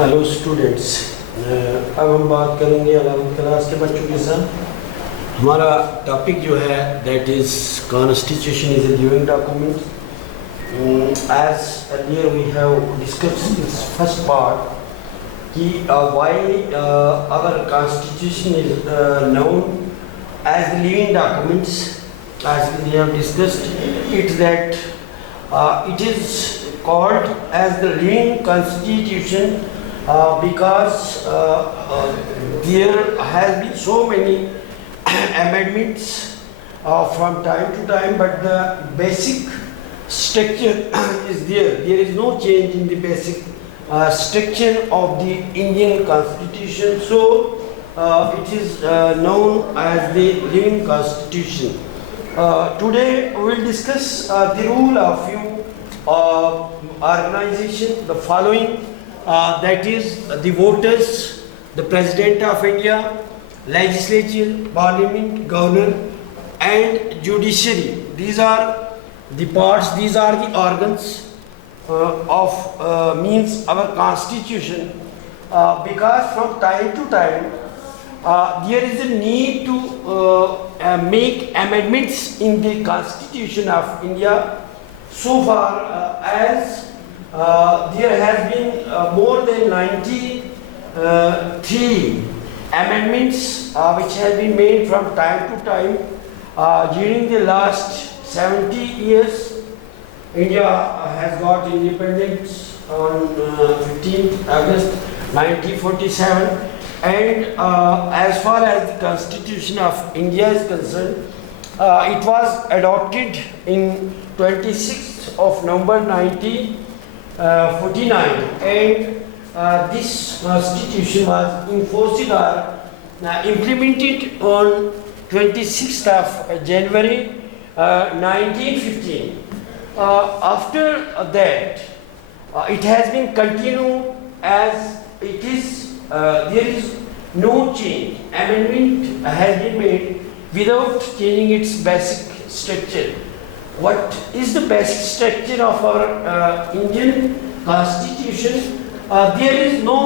Hello students, अब हम बात करेंगे 11वीं क्लास के बच्चों के साथ। हमारा टॉपिक जो है that is constitution is a living document. As earlier we have discussed this first part कि why our constitution is known as the living documents. As we have discussed it that it is called as the living constitution because there has been so many amendments from time to time, but the basic structure is there. There is no change in the basic structure of the Indian constitution, so it is known as the living constitution. Today we will discuss the role of few organization, the following, that is the voters, the President of India, legislature, parliament, governor and judiciary. These are the parts, these are the organs of means our constitution, because from time to time there is a need to make amendments in the Constitution of India. So far as there has been more than 93 amendments which have been made from time to time during the last 70 years. India has got independence on 15th August 1947. And as far as the Constitution of India is concerned, it was adopted in 26th of November 1949, and this Constitution was enforced or implemented on 26th of January 1915. After that, it has been continued as it is. There is no change. Amendment has been made without changing its basic structure. What is the basic structure of our Indian Constitution? There is no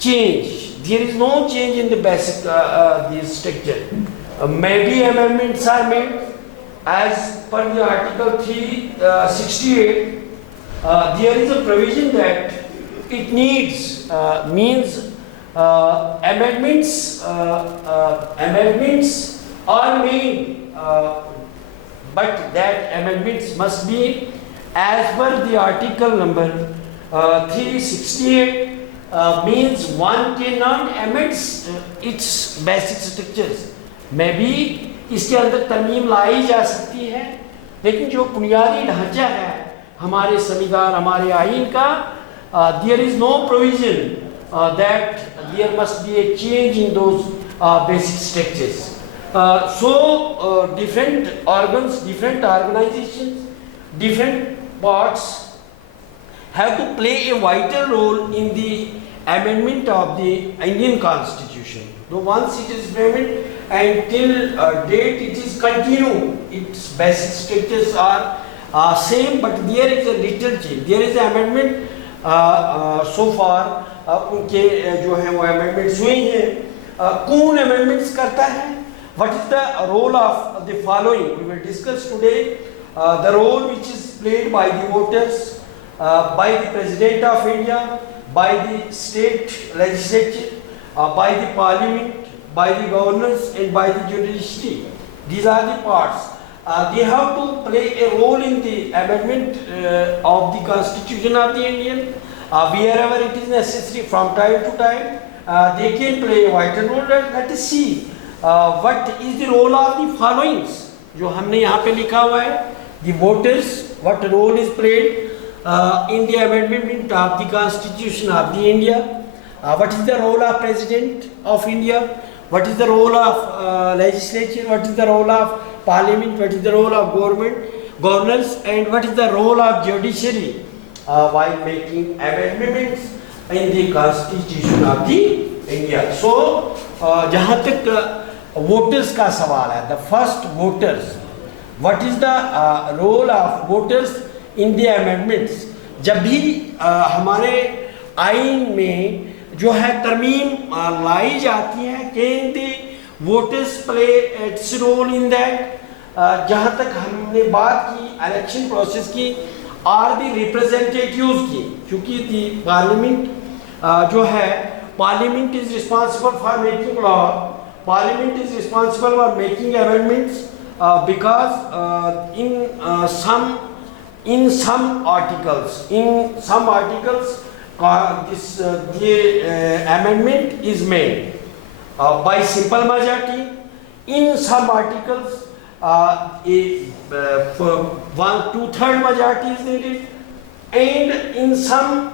change. There is no change in the basic the structure. Maybe amendments are made as per the Article 368. There is a provision that it needs means amendments are made, but that amendments must be as per the article number 368. Means one cannot amend its basic structures. Maybe इसके अंदर तरमीम लाई जा सकती है, लेकिन जो बुनियादी ढांचा है हमारे संविधान, हमारे आईन का, there is no provision that there must be a change in those basic structures. So different organs, different organizations, different parts have to play a vital role in the amendment of the Indian Constitution. So once it is framed and till date it is continued, its basic structures are same, but there is a little change. There is an amendment so far. उनके जो है वो amendments हुए हैं। कौन amendments करता है? What is the role of the following? We will discuss today the role which is played by the voters, by the president of India, by the state legislature, by the parliament, by the governors and by the judiciary. These are the parts. They have to play a role in the amendment of the Constitution of the Indian. Wherever it is necessary from time to time, they can play a vital role. Let us see what is the role of the followings. जो हमने यहाँ पे लिखा हुआ है, the voters, what role is played in the amendment of the Constitution of the India. What is the role of President of India? What is the role of legislature? What is the role of Parliament? What is the role of governors? And what is the role of judiciary while making amendments in the Constitution of the India? So जहाँ तक voters का सवाल है, the first voters, what is the role of voters in the amendments? जब भी हमारे आइन में जो है तरमीम लाई जाती है, can the voters play its role in that? जहाँ तक हमने बात की इलेक्शन प्रोसेस की, आर दी रिप्रेजेंटेटिव्स की, क्योंकि दी पार्लियामेंट जो है, parliament is responsible for making law, parliament is responsible for making amendments because in some articles this amendment is made by simple majority. In some articles one two-third majority is needed, and in some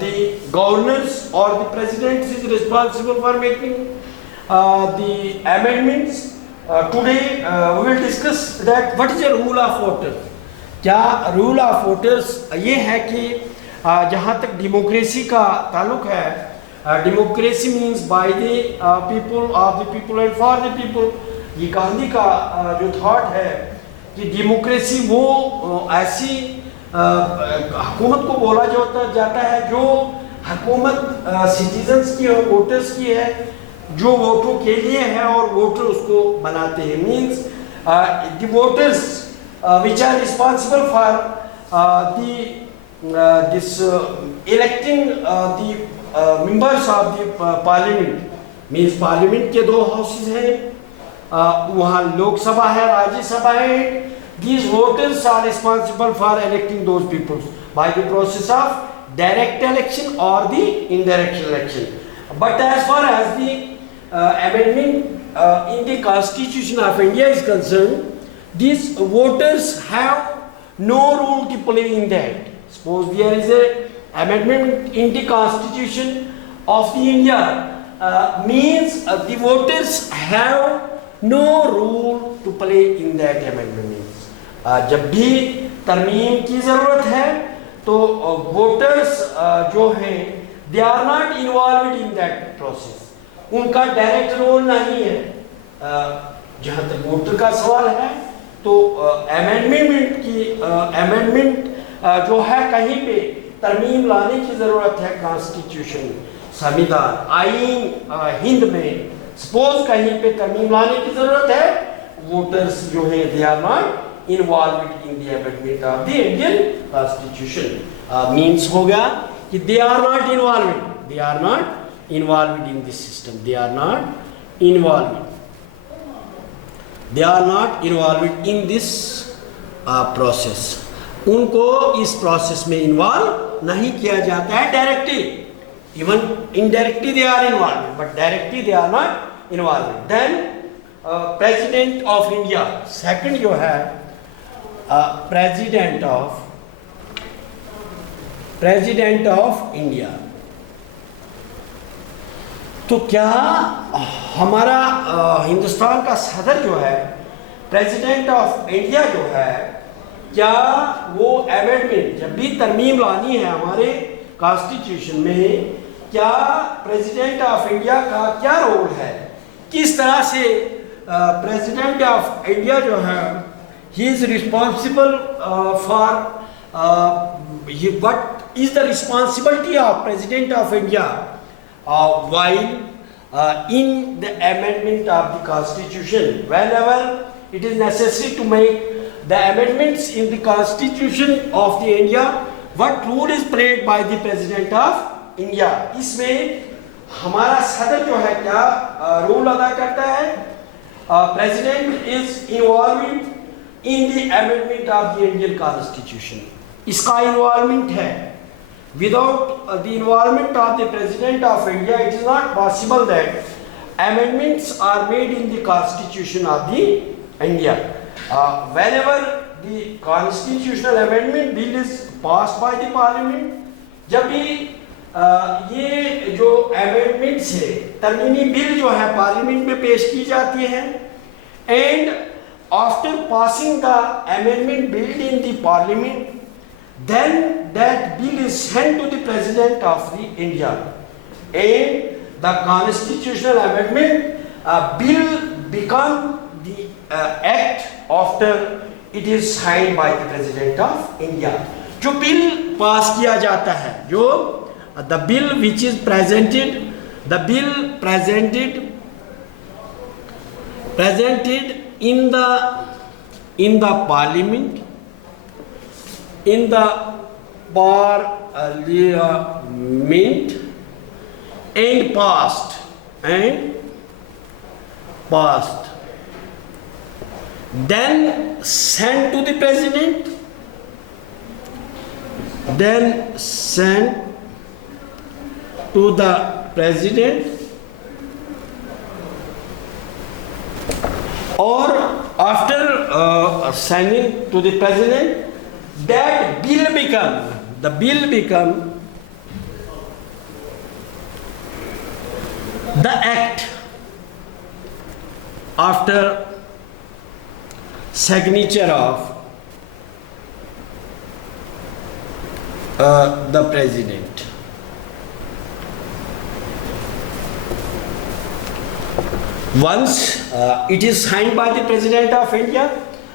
the governors or the president is responsible for making the amendments. Today we will discuss that what is the rule of voters. क्या rule of voters ये है कि जहाँ तक democracy का ताल्लुक है, democracy means by the people, of the people and for the people. ये गांधी का जो थॉट है कि डेमोक्रेसी वो ऐसी हुकूमत को बोला जाता है जो हुकूमत सिटीजन्स की और वोटर्स की है, जो वोटों के लिए है और वोटर उसको बनाते हैं. Means the voters which are responsible for electing the members of the parliament. Means parliament के दो houses हैं, वहाँ लोकसभा है, राज्यसभा है. These voters are responsible for electing those people by the process of direct election or the indirect election. But as far as the amendment in the Constitution of India is concerned, these voters have no role to play in that. Suppose there is a amendment in the Constitution of the India, means the voters have no role to play in that amendment. जब भी तरमीम की ज़रूरत है तो voters जो हैं they are not involved in that process. उनका डायरेक्ट रोल नहीं है. जहाँ तक वोटर का सवाल है तो अमेंडमेंट जो है, कहीं पे तरमीम लाने की ज़रूरत है कॉन्स्टिट्यूशन, संविधान, आइन हिंद में. सपोज कहीं पे तरमीम लाने की ज़रूरत है, वोटर्स जो है they are not involved in the amendment of the Indian constitution. Means हो गया कि they are not involved in this system, they are not involved in this process. उनको इस प्रोसेस में इन्वॉल्व नहीं किया जाता है directly. Even indirectly they are involve, but directly they are not involve. Then president of India, second जो है president of India. तो क्या हमारा हिंदुस्तान का सदर जो है, प्रेसिडेंट ऑफ इंडिया जो है, क्या वो अमेंडमेंट जब भी तरमीम लानी है हमारे कॉन्स्टिट्यूशन में, क्या प्रेसिडेंट ऑफ इंडिया का क्या रोल है, किस तरह से प्रेसिडेंट ऑफ इंडिया जो है he is responsible for what is the responsibility of president of India while in the amendment of the constitution. Whenever it is necessary to make the amendments in the constitution of the India, what role is played by the president of India? इसमें हमारा सदर जो है क्या role अदा करता है? President is involved in the amendment of the Indian constitution. इसका involvement है. Without the involvement of the President of India, it is not possible that amendments are made in the Constitution of the India. Whenever the constitutional amendment bill is passed by the Parliament, जब भी ये जो amendments है, तरमीमी bill जो है parliament में पेश की जाती है, and after passing the amendment bill in the Parliament, then that bill is sent to the President of the India, and the constitutional amendment bill become the act after it is signed by the President of India. जो bill pass किया जाता है, जो the bill which is presented, the bill presented in the parliament, in the parliament and passed, then sent to the president, then sent to the president, or after sending to the president, that bill become the act after signature of the president. Once it is signed by the President of India,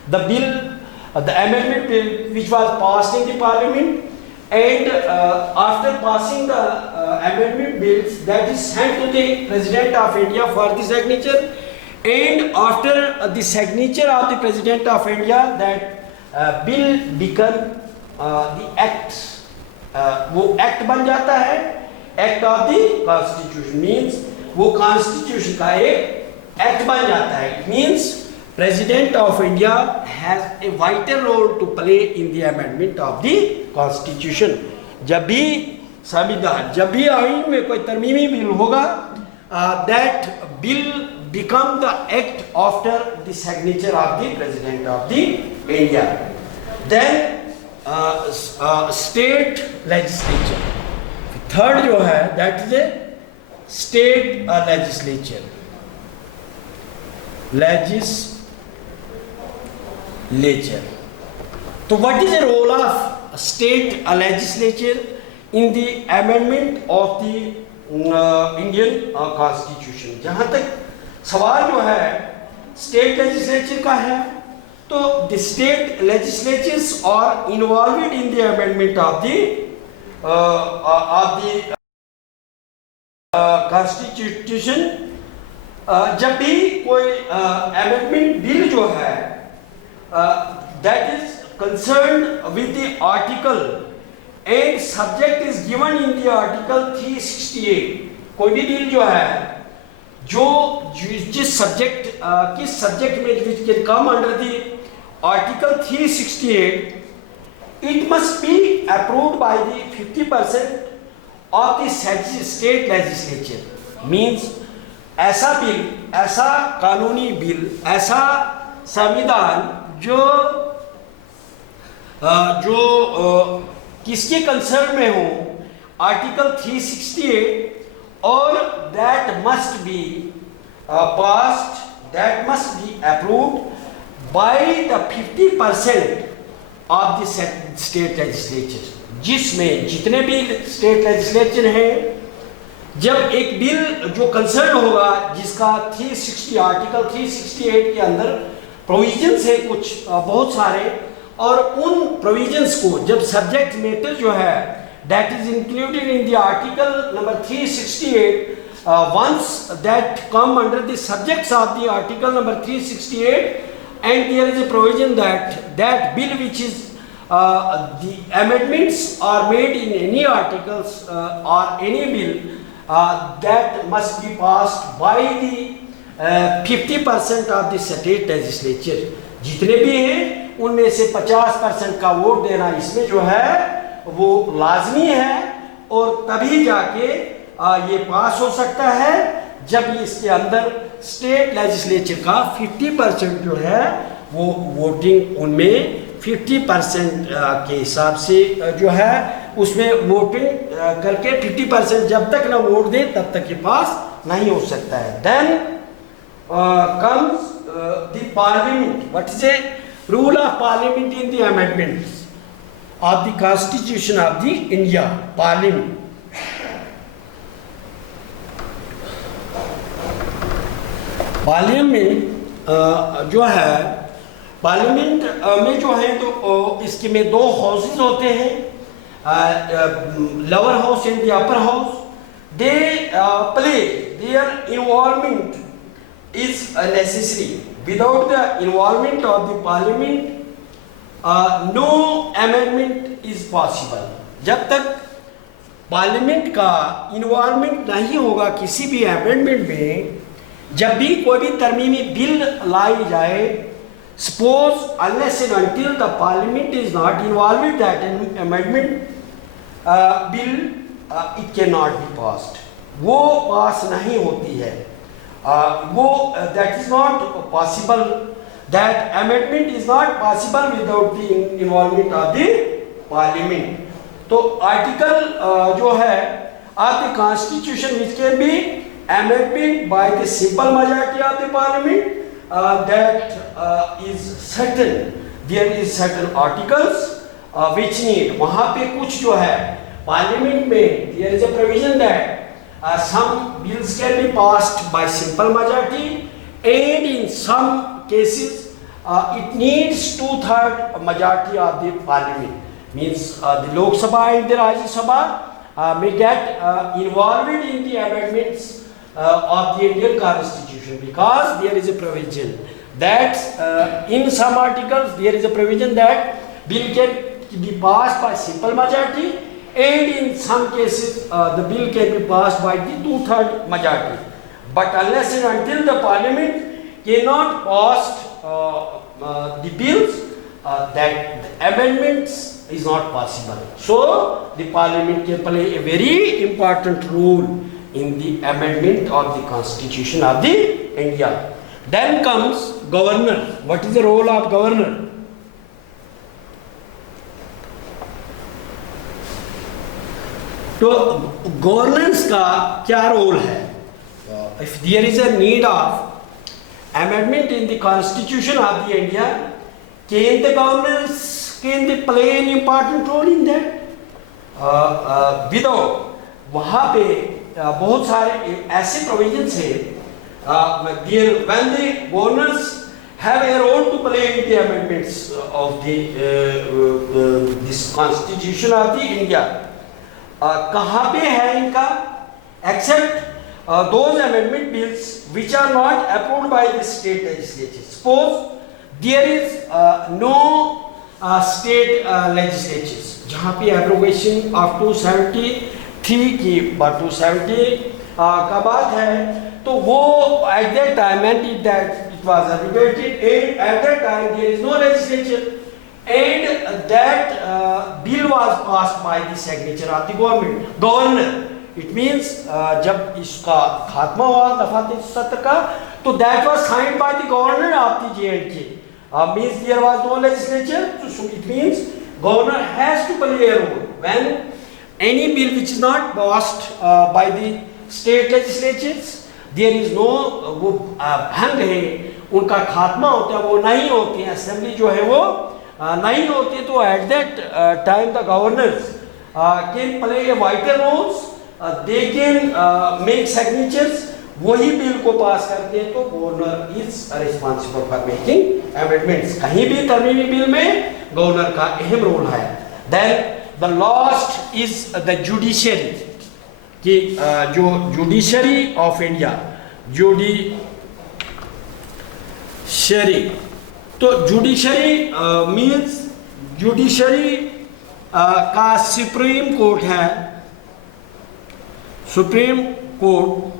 the bill, the amendment bill which was passed in the parliament, and after passing the amendment bills, that is sent to the President of India for the signature, and after the signature of the President of India, that bill become the acts. वो act बन जाता है, act of the constitution, means वो constitution का एक act बन जाता है. It means president of India has a vital role to play in the amendment of the constitution. जब भी संविधान, जब भी आइन में कोई तरमीमी बिल होगा, that bill become the act after the signature of the President of the India. Then state legislature. Third जो है, that is a state legislature. So what is the role of state legislature in the amendment of the Indian Constitution? जहाँ तक सवाल जो है state legislature का है, तो the state legislatures are involved in the amendment of the constitution. जब भी कोई अमेंडमेंट बिल जो है that is concerned with the article and subject is given in the article 368. कोई भी बिल जो है जो जिस सब्जेक्ट किस सब्जेक्ट में which can come under the article 368, it must be approved by the 50% of the state legislature. Means ऐसा bill, ऐसा कानूनी बिल, ऐसा संविधान जो किसके कंसर्न में हो, article 368, or that must be passed, that must be approved by the 50% of the state legislature. जिसमें जितने भी स्टेट लेजिस्लेचर हैं, जब एक बिल जो कंसर्न होगा जिसका 360 आर्टिकल 368 के अंदर प्रोविजंस है कुछ बहुत सारे, और उन प्रोविजंस को जब सब्जेक्ट मैटर जो है that is included in the article number 368, once that come under the subjects of the article number 368, and there is a provision that bill which is the amendments are made in any articles or any bill that must be passed by the 50% of the state legislature. जितने भी हैं उनमें से 50% का vote देना इसमें जो है वो लाजमी है, और तभी जाके ये पास हो सकता है जब इसके अंदर स्टेट लेजिस्लेचर का 50% जो है वो वोटिंग उनमें 50% के हिसाब से जो है उसमें वोटिंग करके 50% जब तक ना वोट दे तब तक ये पास नहीं हो सकता है. Then comes the parliament. What is a rule of parliament in the amendments of the Constitution of the India, Parliament. Parliament जो है, पार्लियामेंट में जो है तो इसके में दो हाउसेस होते हैं. lower house and the upper house, they play. Their involvement is necessary. Without the involvement of the parliament, no amendment is possible. जब तक पार्लियामेंट का इन्वॉल्वमेंट नहीं होगा किसी भी अमेंडमेंट में, जब भी कोई भी तरमीमी बिल लाई जाए, suppose unless and until the parliament is not involved with that amendment bill, it cannot be passed. वो पास नहीं होती है. That is not possible. That amendment is not possible without the involvement of the parliament. तो article जो है of the constitution which can be amended by the simple majority of the parliament, that is certain. There is certain articles which need, वहाँ पे कुछ जो है parliament में there is a provision that some bills can be passed by simple majority, and in some cases it needs 2/3 majority of the parliament. Means the Lok Sabha and the Rajya Sabha may get involved in the amendments of the Indian Constitution, because there is a provision that in some articles there is a provision that bill can be passed by simple majority, and in some cases the bill can be passed by the 2/3 majority. But unless and until the parliament cannot pass the bills, that the amendments is not possible. So the parliament can play a very important role in the amendment of the constitution of the India. Then comes governor. What is the role of governor? तो governance का क्या role है? If there is a need of amendment in the constitution of the India, can the governors can they play an important role in that? Without, वहाँ पे बहुत सारे ऐसे provisions हैं when the governors have a role to play in the amendments of the this constitution of the India. कहाँ पे है इनका? Except those amendment bills which are not approved by the state legislature. Suppose there is no state legislatures जहाँ पे abrogation of 273 की 270 का बात है, तो वो at that time meant that it was abrogated, and at that time there is no legislature, and that bill was passed by the signature of the governor. It means जब इसका खात्मा हुआ दफा 370 का, तो that was signed by the governor of the J&K. Means there was no legislature, so it means governor has to play a role when any bill which is not passed by the state legislatures, there is no वो भंग है, उनका खात्मा होता है, वो नहीं होती है, असेंबली जो है वो नहीं होती, तो at that time the governors can play a vital roles. They can make signatures, वही बिल को पास करते हैं, तो governor is responsible for making amendments. कहीं भी तरमीमी बिल में गवर्नर का अहम रोल है. Then the last is the judiciary, कि जो जुडिशरी ऑफ इंडिया, जुडिशरी, तो जुडिशरी मीन्स जुडिशरी का सुप्रीम कोर्ट है. Supreme court,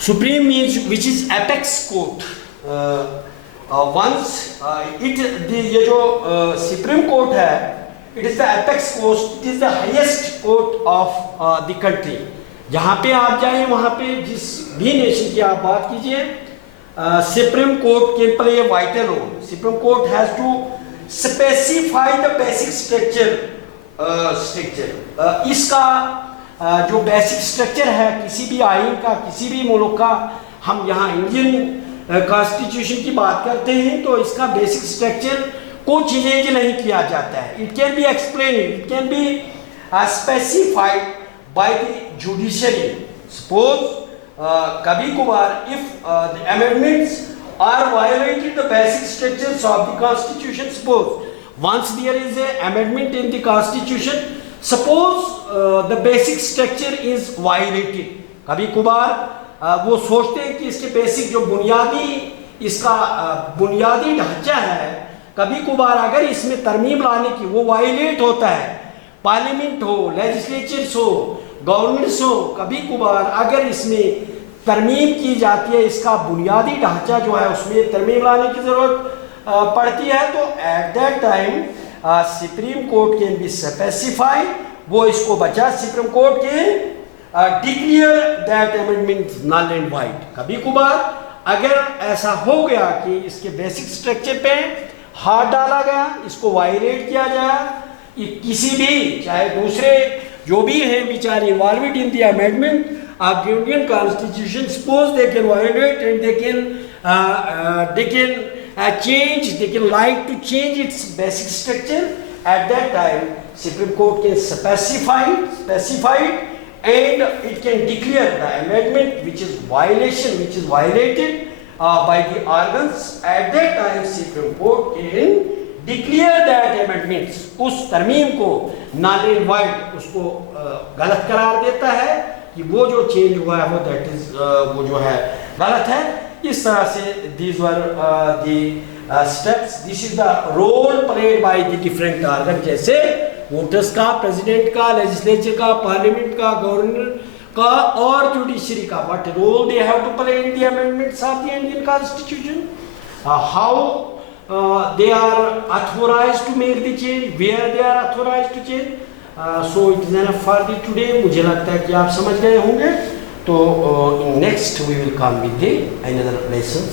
supreme means which is apex court. Once ये जो supreme court है, it is the apex court, it is the highest court of the country. जहाँ पे आप जाएं, वहाँ पे जिस भी नेशन की आप बात कीजिए, supreme court can play a vital role. Supreme court has to specify the basic structure. इसका जो बेसिक स्ट्रक्चर है किसी भी आइन का, किसी भी मुल्क का, हम यहाँ इंडियन कॉन्स्टिट्यूशन की बात करते हैं, तो इसका बेसिक स्ट्रक्चर को चेंज नहीं किया जाता है. It can be explain, it can be specified by the judiciary. Suppose कभी कभार if the amendments are violated the basic structures of the constitution, suppose once there is a amendment in the constitution, suppose the basic structure is violated, कभी कभार वो सोचते हैं कि इसके basic जो बुनियादी इसका बुनियादी ढांचा है, कभी कभार अगर इसमें तरमीम लाने की वो वायलेट होता है, पार्लियामेंट हो, लेजिस्लेचर्स हो, गवर्नेंस हो, कभी कभार अगर इसमें तरमीम की जाती है, इसका बुनियादी ढांचा जो है उसमें तरमीम लाने की ज़रूरत पड़ती है, तो at that time supreme court can be specify, वो इसको बचा, supreme court can declare that amendment null and void. कभी कभार अगर ऐसा हो गया कि इसके बेसिक स्ट्रक्चर पे हाथ डाला गया, इसको वायलेट किया जाए, किसी भी चाहे दूसरे जो भी हैं बेचारे involved in the amendment of the Indian Constitution, suppose they can violate and they can change, they can like to change its basic structure. At that time, Supreme Court can specify it, and it can declare the amendment which is violated by the organs. At that time, Supreme Court can declare that amendments, उस तरमीम को null and void, उसको गलत करार देता है कि वो जो चेंज हुआ है वो दैट इज वो जो है गलत है। इस तरह से these were the steps, this is the role played by the different organ, जैसे वोटर्स का, प्रेसिडेंट का, लेजिस्लेचर का, पार्लियामेंट का, गवर्नर का और जुडिशरी का, what role they have to play in the amendments of the Indian constitution, how they are authorized to make the change, where they are authorized to change. So it is enough for the today. मुझे लगता है कि आप समझ गए होंगे, तो next we will come with the another lesson.